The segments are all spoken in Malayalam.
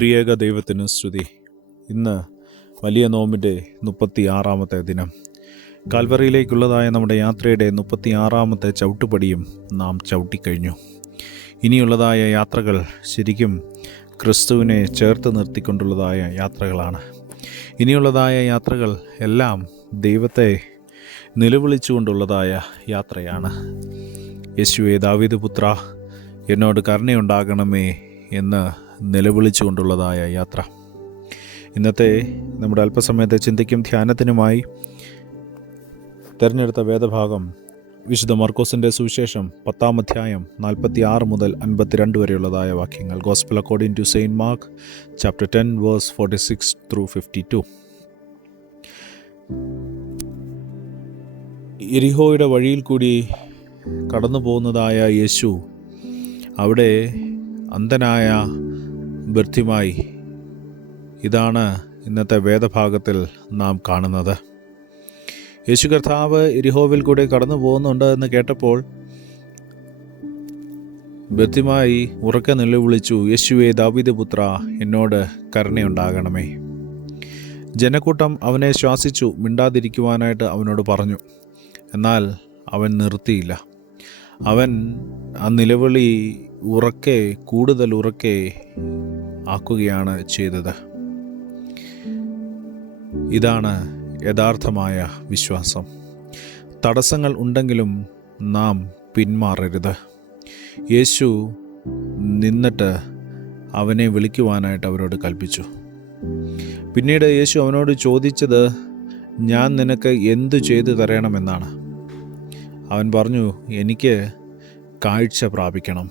ത്രിയേക ദൈവത്തിന് സ്തുതി. ഇന്ന് വലിയ നോമ്പിൻ്റെ 36-ാമത്തെ ദിനം. കാൽവറിയിലേക്കുള്ളതായ നമ്മുടെ യാത്രയുടെ 36-ാമത്തെ ചവിട്ടുപടിയും നാം ചവിട്ടിക്കഴിഞ്ഞു. ഇനിയുള്ളതായ യാത്രകൾ ശരിക്കും ക്രിസ്തുവിനെ ചേർത്ത് നിർത്തിക്കൊണ്ടുള്ളതായ യാത്രകളാണ്. ഇനിയുള്ളതായ യാത്രകൾ എല്ലാം ദൈവത്തെ നിലവിളിച്ചുകൊണ്ടുള്ളതായ യാത്രയാണ്. യേശുവേ, ദാവീദ് പുത്ര, എന്നോട് കരുണയുണ്ടാകണമേ എന്ന് നിലവിളിച്ചുകൊണ്ടുള്ളതായ യാത്ര. ഇന്നത്തെ നമ്മുടെ അല്പസമയത്തെ ചിന്തയ്ക്കും ധ്യാനത്തിനുമായി തിരഞ്ഞെടുത്ത വേദഭാഗം വിശുദ്ധ മർക്കോസിൻ്റെ സുവിശേഷം 10-ാം അധ്യായം 46 മുതൽ 52 വരെയുള്ളതായ വാക്യങ്ങൾ. Gospel according to saint Mark chapter 10 verse 46 through 52. യെരിഹോയുടെ വഴിയിൽ കൂടി കടന്നു പോകുന്നതായ യേശു അവിടെ അന്ധനായ ബർത്തിമായി, ഇതാണ് ഇന്നത്തെ വേദഭാഗത്തിൽ നാം കാണുന്നത്. യേശു കർത്താവ് യെരിഹോവിൽ കൂടെ കടന്നു പോകുന്നുണ്ട് എന്ന് കേട്ടപ്പോൾ ബർത്തിമായി ഉറക്കെ നിലവിളിച്ചു, യേശുവേ, ദാവീദ് പുത്ര, എന്നോട് കരുണയുണ്ടാകണമേ. ജനക്കൂട്ടം അവനെ ശ്വാസിച്ചു മിണ്ടാതിരിക്കുവാനായിട്ട് അവനോട് പറഞ്ഞു. എന്നാൽ അവൻ നിർത്തിയില്ല. അവൻ ആ നിലവിളി കൂടുതൽ ഉറക്കെ ആക്കുകയാണ് ചെയ്തത്. ഇതാണ് യഥാർത്ഥമായ വിശ്വാസം. തടസ്സങ്ങൾ ഉണ്ടെങ്കിലും നാം പിന്മാറരുത്. യേശു നിന്നിട്ട് അവനെ വിളിക്കുവാനായിട്ട് അവരോട് കൽപ്പിച്ചു. പിന്നീട് യേശു അവനോട് ചോദിച്ചത്, ഞാൻ നിനക്ക് എന്തു ചെയ്തു തരണമെന്നാണ്. അവൻ പറഞ്ഞു, എനിക്ക് കാഴ്ച പ്രാപിക്കണം.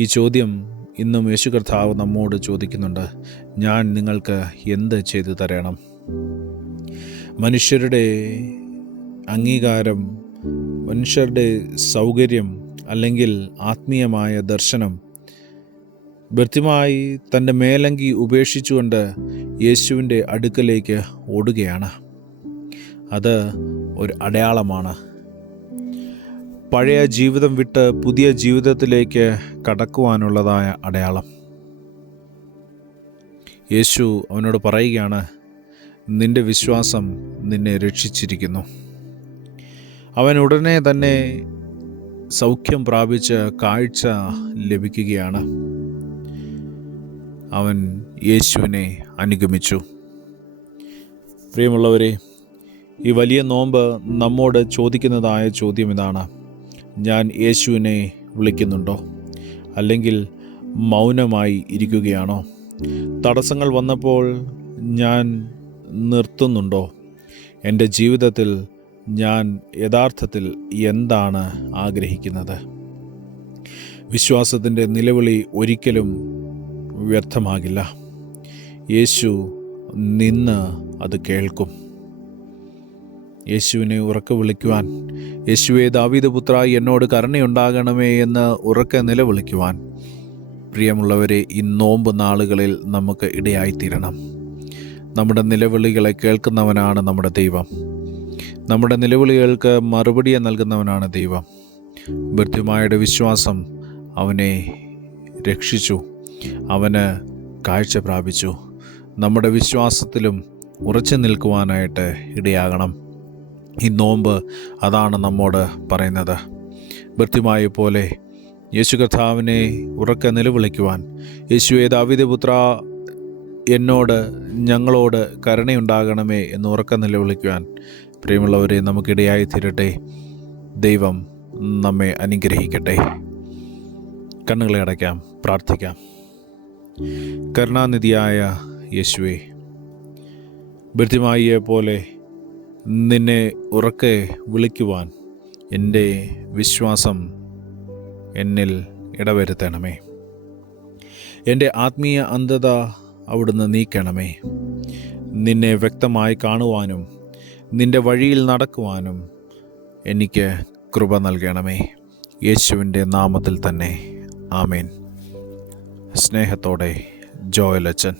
ഈ ചോദ്യം ഇന്നും യേശു കർത്താവ് നമ്മോട് ചോദിക്കുന്നുണ്ട്. ഞാൻ നിങ്ങൾക്ക് എന്ത് ചെയ്തു തരണം? മനുഷ്യരുടെ അംഗീകാരം, മനുഷ്യരുടെ സൗകര്യം അല്ലെങ്കിൽ ആത്മീയമായ ദർശനം. ബർത്തിമായി തൻ്റെ മേലങ്കി ഉപേക്ഷിച്ചുകൊണ്ട് യേശുവിൻ്റെ അടുക്കലേക്ക് ഓടുകയാണ്. അത് ഒരു അടയാളമാണ്. പഴയ ജീവിതം വിട്ട് പുതിയ ജീവിതത്തിലേക്ക് കടക്കുവാനുള്ളതായ അടയാളം. യേശു അവനോട് പറയുകയാണ്, നിന്റെ വിശ്വാസം നിന്നെ രക്ഷിച്ചിരിക്കുന്നു. അവൻ ഉടനെ തന്നെ സൗഖ്യം പ്രാപിച്ച് കാഴ്ച ലഭിക്കുകയാണ്. അവൻ യേശുവിനെ അനുഗമിച്ചു. പ്രിയമുള്ളവരെ, ഈ വലിയ നോമ്പ് നമ്മോട് ചോദിക്കുന്നതായ ചോദ്യം ഇതാണ്: ഞാൻ യേശുവിനെ വിളിക്കുന്നുണ്ടോ? അല്ലെങ്കിൽ മൗനമായി ഇരിക്കുകയാണോ? തടസ്സങ്ങൾ വന്നപ്പോൾ ഞാൻ നിർത്തുന്നുണ്ടോ? എൻ്റെ ജീവിതത്തിൽ ഞാൻ യഥാർത്ഥത്തിൽ എന്താണ് ആഗ്രഹിക്കുന്നത്? വിശ്വാസത്തിൻ്റെ നിലവിളി ഒരിക്കലും വ്യർത്ഥമാകില്ല. യേശു നിന്ന് അത് കേൾക്കും. യേശുവിനെ ഉറക്കെ വിളിക്കുവാൻ, യേശുവേ, ദാവീദ് പുത്ര, എന്നോട് കരുണയുണ്ടാകണമേ എന്ന് ഉറക്കെ നിലവിളിക്കുവാൻ പ്രിയമുള്ളവരെ, ഈ നോമ്പ് നാളുകളിൽ നമുക്ക് ഇടയായിത്തീരണം. നമ്മുടെ നിലവിളികളെ കേൾക്കുന്നവനാണ് നമ്മുടെ ദൈവം. നമ്മുടെ നിലവിളികൾക്ക് മറുപടി നൽകുന്നവനാണ് ദൈവം. ബർത്തിമായുടെ വിശ്വാസം അവനെ രക്ഷിച്ചു, അവന് കാഴ്ച പ്രാപിച്ചു. നമ്മുടെ വിശ്വാസത്തിലും ഉറച്ചു നിൽക്കുവാനായിട്ട് ഇടയാകണം. ഈ നോമ്പ് അതാണ് നമ്മോട് പറയുന്നത്. ബർത്തിമായ പോലെ യേശു കർത്താവിനെ ഉറക്കെ നിലവിളിക്കുവാൻ, യേശുവേ, ദാവീദ് പുത്ര, എന്നോട്, ഞങ്ങളോട് കരുണയുണ്ടാകണമേ എന്ന് ഉറക്കെ നിലവിളിക്കുവാൻ പ്രിയമുള്ളവരെ നമുക്കിടയായി തീരട്ടെ. ദൈവം നമ്മെ അനുഗ്രഹിക്കട്ടെ. കണ്ണുകളെ അടയ്ക്കാം, പ്രാർത്ഥിക്കാം. കരുണാനിധിയായ യേശുവേ, ബർത്തിമായിയെ പോലെ നിന്നെ ഉറക്കെ വിളിക്കുവാൻ എൻ്റെ വിശ്വാസം എന്നിൽ ഇടവരുത്തണമേ. എൻ്റെ ആത്മീയ അന്ധത അവിടുന്ന് നീക്കണമേ. നിന്നെ വ്യക്തമായി കാണുവാനും നിൻ്റെ വഴിയിൽ നടക്കുവാനും എനിക്ക് കൃപ നൽകണമേ. യേശുവിൻ്റെ നാമത്തിൽ തന്നെ, ആമേൻ. സ്നേഹത്തോടെ, ജോയൽ അച്ഛൻ.